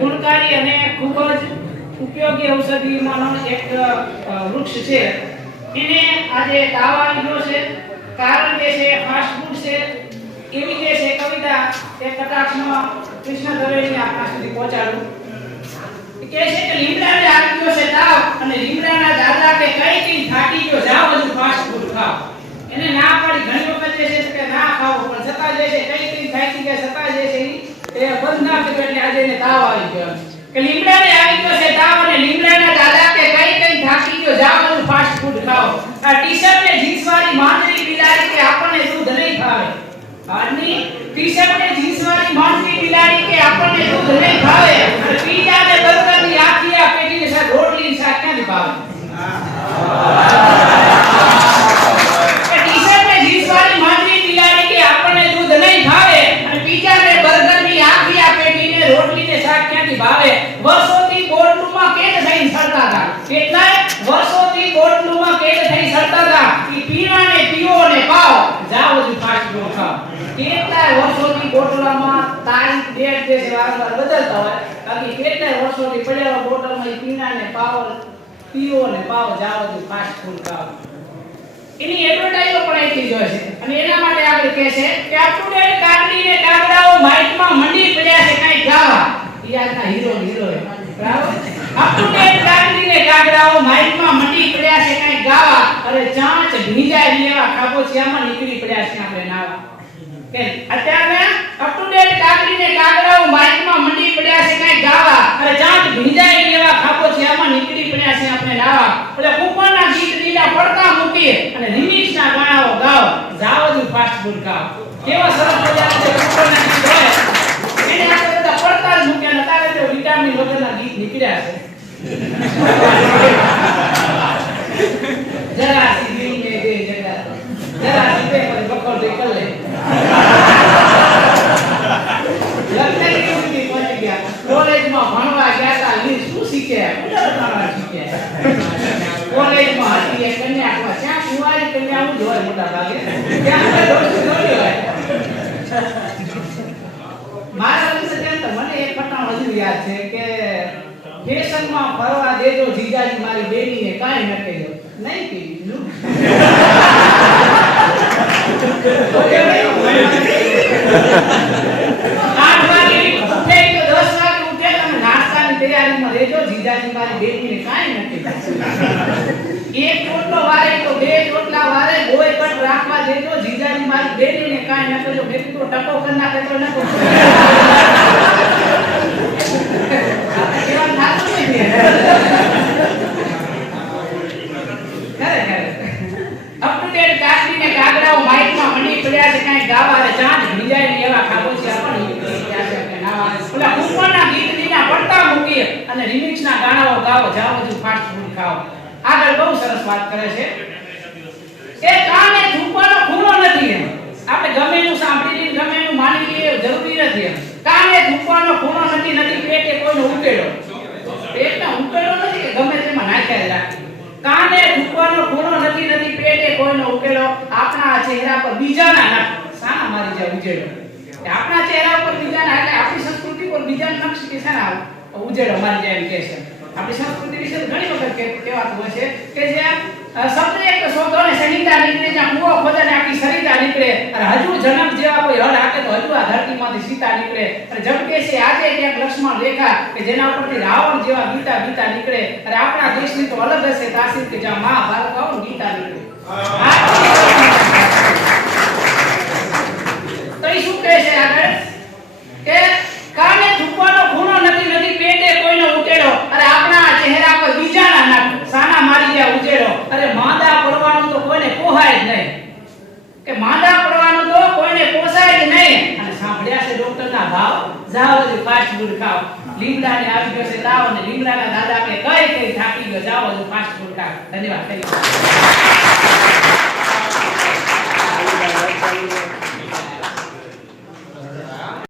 ગુણકારી અને ખૂબ જ ઉપયોગી ઔષધિમાંનો એક વૃક્ષ છે. એને આજે તાવ આવી ગયો છે, કારણ કે છે ફાસ્ટ ફૂડ છે. એવી જે છે કવિતા એક કટાક્ષમાં કૃષ્ણ દવેની આપણા સુધી પહોંચાડું. કહે છે કે લીમડાને આવી ગયો છે તાવ અને લીમડાના દાદા કે કઈ થાકી ગયો, જાવ બધું ફાસ્ટ ફૂડ ખાઓ. એને ના પાડી ઘણી વખત જે છે કે ના ખાઓ, પણ છતાં જે છે કઈ થાકી ગયા છતાં જે છે એ બંધ ના કર્યું એટલે આજે એને તાવ આવી ગયો. કે લીમડાને આવી ગયો છે તાવ અને લીમડાના દાદા કે કઈ થાકી ગયો, જાવ બધું ફાસ્ટ ફૂડ ખાઓ. આ ટી-શર્ટ ને જીન્સ વાળી માંદરી બિલાડી કે આપણને દૂધ નહીં ભાવે. આની ટી-શર્ટ ને જીન્સ વાળી માંદરી બિલાડી કે આપણને દૂધ નહીં ભાવે. અને પીઝા ને બર્ગર ની આખી આ પેટીને સાથે રોટલી ની શાક ક્યાંથી ભાવે? ટી-શર્ટ ને જીન્સ વાળી માંદરી બિલાડી કે આપણને દૂધ નહીં ભાવે અને પીઝા ને બર્ગર ની આખી આ પેટીને રોટલી ને શાક ક્યાંથી ભાવે? વર્ષોથી કોર્ટમાં કેદ થઈને સડતા હતા. કેટલાય વર્ષોથી કોર્ટમાં કેદ થઈ સડતા હતા. ઈ પીણા ને પીઓ ને પાઓ, જાવ બધું ફાસ્ટ ફૂડ ખાઓ. કેટલાય વર્ષોથી બોટલમાં તારીખ ડેટ જે છે વારંવાર બદલતા હોય. બાકી કેટલાય વર્ષોથી પડેલા બોટલમાં ઈ પીણા ને પાઓ પીઓ ને પાઓ, જાવ બધું ફાસ્ટ ફૂડ ખાઓ. એની એડવર્ટાઇઝો પણ એટલી જ હોય છે. અને એના માટે આપણે કહે છે કે અપ ટુ ડેટ કાગડી ને કાગડાઓ માઇકમાં મંડી પડ્યા છે કઈ ગાવા. ઈ આજના હીરો બરાબર. અપ ટુ ડેટ કાગડી ને કાગડાઓ માઇકમાં મંડી પડ્યા છે કઈ ગાવા. અરે ચાંચ ભીંજાય લેવા ખાબોચિયામાં નીકળી પડ્યા છે આપણે નાવા. કે અત્યારે અપ ટુ ડેટ કાગડી ને કાગડાઓ માઇકમાં મંડી પડ્યા છે કઈ ગાવા. અરે ચાંચ ભીંજાય લેવા ખાબોચિયામાં નીકળી પડ્યા છે આપણે નાવા. એટલે કુપનના ગીત લીલા પડતા મૂકી અને રિમિક્સ ના ગાણાઓ ગાઓ, જાવ બધું ફાસ્ટ ફૂડ ખાઓ. કેવા સરસ મજાના જે કુપનના ગીત હોય એને આપણે બધા પડતા જ મૂક્યા ને તારે તો વિટામિન વગરના ગીત નીકળ્યા છે. જરા સી દિલ મે દે જગા, જરા સી પે પર બકોર દે કલે. લગને કેવી પહોંચી ગયા, કોલેજમાં ભણવા ગયા તા, લી શું શીખ્યા? ઉડાડવાના શીખ્યા. કોલેજમાં હતી એક કન્યા, ત્યાં કુંવારી કન્યા હું જોઈ મોટા ભાગે ત્યાં દોડ્યો હોય. મારા વિશે તો મને એક પટાણ હજુ યાદ છે કે ફેશનમાં ફરવા દેજો જીજાજી મારી બેનીને કાઈ ન કહેજો. નહીં કીધું. 8 વાગે ઉઠે કે 10 વાગે ઉઠે તમે નાસ્તાની તૈયારીમાં રહેજો, જીજાજી મારી બેનીને કાઈ ન કહેજો. એક રોટલો વારે તો બે રોટલા વારે ગોય કટ રાખવા દેજો, જીજાજી મારી બેનીને કાઈ ન કહેજો. બેટી તો ટકો કરના કહેતો ન કહો. અને રિમિક્સ ના ગાણાઓ ગાઓ, જાવ બધું ફાસ્ટ ફૂડ ખાઓ. આગળ બહુ સરસ વાત કરે છે કે કાને ઝૂકવાનો ખૂણો નથી. એમ આપણે ગમે એનું સાંભળી ગમે એનું માની લઈએ જરૂરી નથી. એમ કાને ઝૂકવાનો ખૂણો નથી, નથી પેટે કોઈનો ઉકેડો. પેટનો ઉકેડો નથી કે ગમે તેમાં નાખ્યા રાખે. કાને ઝૂકવાનો ખૂણો નથી, નથી પેટે કોઈનો ઉકેડો. આપણા ચહેરા પર બીજાના નાખ સાના મારી જાય ઉજેડો. આપણા ચહેરા પર બીજાના એટલે આપણી સંસ્કૃતિ પર બીજાના નક્ષ કે સાના ઉજેડો મારી જાય એમ કે છે. આપણી સંસ્કૃતિ વિશે ઘણી વખત કહેવાતું હોય છે કે જ્યાં શબ્દ એક શોધો ને સંગીતા નીકળે, જ્યાં કુવો ખોદે ને આખી સરિતા નીકળે. અને હજુ જન્મ જેવા કોઈ હળ હાકે તો હજુ આ ધરતીમાંથી સીતા નીકળે. અને ઝબકે છે આજે ક્યાંક લક્ષ્મણ રેખા કે જેના ઉપરથી રાવણ જેવા ગીતા નીકળે. અને આપણા દેશની તો અલગ હશે તાસીર કે જ્યાં મહાભારત આવો ને ગીતા નીકળે. તો એ શું કહે છે આગળ કે કાને ઝૂકવાનો ખૂણો નથી, નથી પેટે કોઈનો ઉકેડો. અરે આપણા ચહેરા પર બીજાના નાક સાના મારી ગયા ઉજેડો. અરે માંદા પડવાનું તો કોઈને પોહાય જ નહીં. કે માંદા પડવાનું તો કોઈને પોસાય જ નહીં. અને સાંભળ્યા છે ડોક્ટરના ભાવ, જાવ બધું ફાસ્ટ ફૂડ ખાઓ. લીમડાને આવી ગયો છે તાવ અને લીમડાના દાદા કે કઈ થાકી ગયો, જાવ બધું ફાસ્ટ ફૂડ ખાઓ. ધન્યવાદ.